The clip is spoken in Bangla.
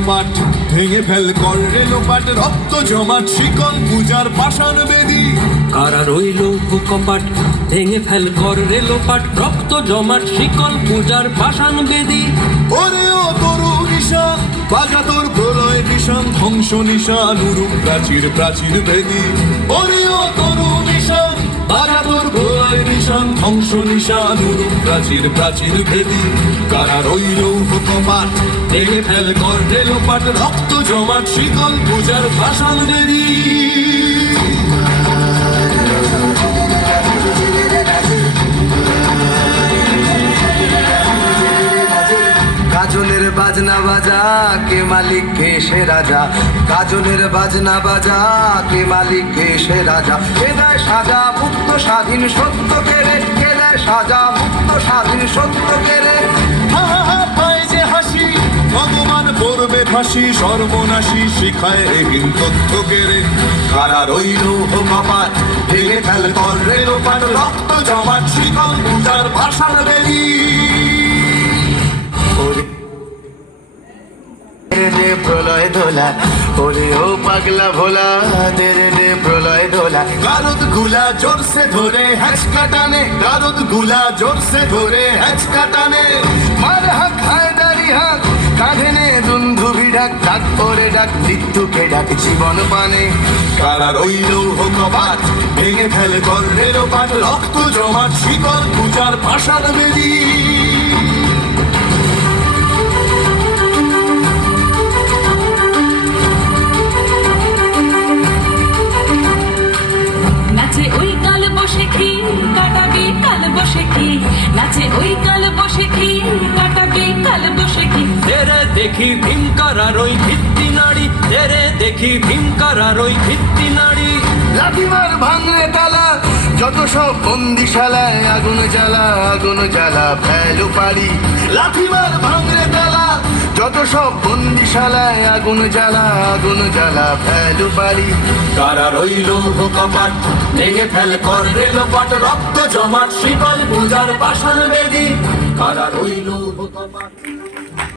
লোপাট, ভেঙে ফেল কর রে লোপাট, রক্ত জমাট শিকল পূজার পাষাণ বেদী। কারা রইল কপাট, ভেঙে ফেল কর রে লোপাট, রক্ত জমাট শিকল পূজার পাষাণ বেদী। ওরে ও তরু নিশা, বাজা তোর প্রলয় নিশান, ধ্বংস নিশান উরুম প্রাচীর প্রাচীর বেদী। ওরে ও তরু নিশা, বাজা তোর প্রলয় নিশান, ধ্বংস নিশান উরুম প্রাচীর প্রাচীর বেদী। কারা রইল কপাট, ভেঙে ফেল কর রে লোপাট, রক্ত জমাট শিকল পূজার পাষাণ বেদী। গাজনের বাজনা বাজা, কে মালিক কে সে রাজা। গাজনের বাজনা বাজা, কে মালিক কে সে রাজা। কে দেয় সাজা মুক্ত স্বাধীন সত্য কেড়ে, কে দেয় সাজা মুক্ত স্বাধীন সত্য কেড়ে। হা হা হা পায় যে হাসি, ভগবান করবে ফাঁসি, সর্বনাশী শিখায় হীন তথ্য কেড়ে। কারা রইল কপাট, ভেঙে ফেল কর রে লোপাট, রক্ত জমাট শিকল পূজার পাষাণ বেদী। রে প্রলয় দোলা, ওরে ও পাগলা ভোলা, দে রে প্রলয় দোলা। গারদ গুলা জোরসে ধরে হ্যাচকা টানে, গারদ গুলা জোরসে ধরে হ্যাচকা টানে। মার হাক হায়দারি হাক, কাঁধে নে দুন্ধুভি ডাক, ডাক পরে ডাক মৃত্যুকে ডাক জীবন পানে। কারা রইল কপাট, ভেঙে ফেল কর রে লোপাট, রক্ত জমাট শিকল পূজার পাষাণ বেদী। নাচে ওই কাল বসে কি কাটাবে কাল বসে কি, নাচে ওই কাল বসে কি কাটাবে কাল বসে কি। তেরে দেখি ভীমকারার ওই ভিত্তি নাড়ি, তেরে দেখি ভীমকারার ওই ভিত্তি নাড়ি। লাঠিমার ভাঙলে তালা, যত সব বন্দিশালায় আগুন জ্বালা, আগুন জ্বালা ফেলো পারি। লাঠিমার ভাঙলে তালা, যত সব বন্দিশালায় আগুন জ্বালা, আগুন জ্বালা ফেলো পারি। কারা রইল কপাট, ভেঙে ফেল কর রে লোপাট, রক্ত জমাট শিকল পূজার পাষাণ বেদী। কারা রইল কপাট।